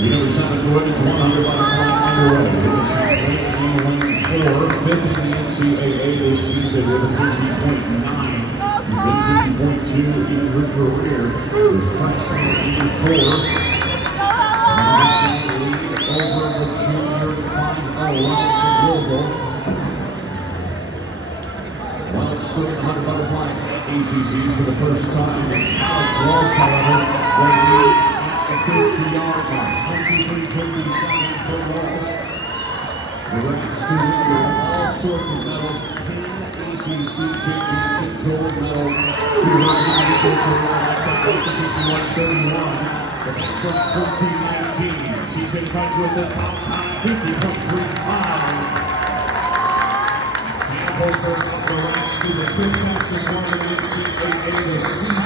Number 7 women's 100 by underway. In lane 4, fifth in the NCAA this season with a 50.9. 50.2 in her career. The freshman 84. Lead over the junior 5-0 in Louisville. Well, it's still 100 butterfly ACCs for the first time. Alex Ross, however, leads at the 50-yard line. 23-57 for Walsh. The ranked student with all sorts of medals, 10 ACC championship gold medals, 2 individual career, that's the 51-31. But that's from 2019. She's in touch with the top time, 50.35. Both are up the ranks to the 5th fastest one in NCAA this season.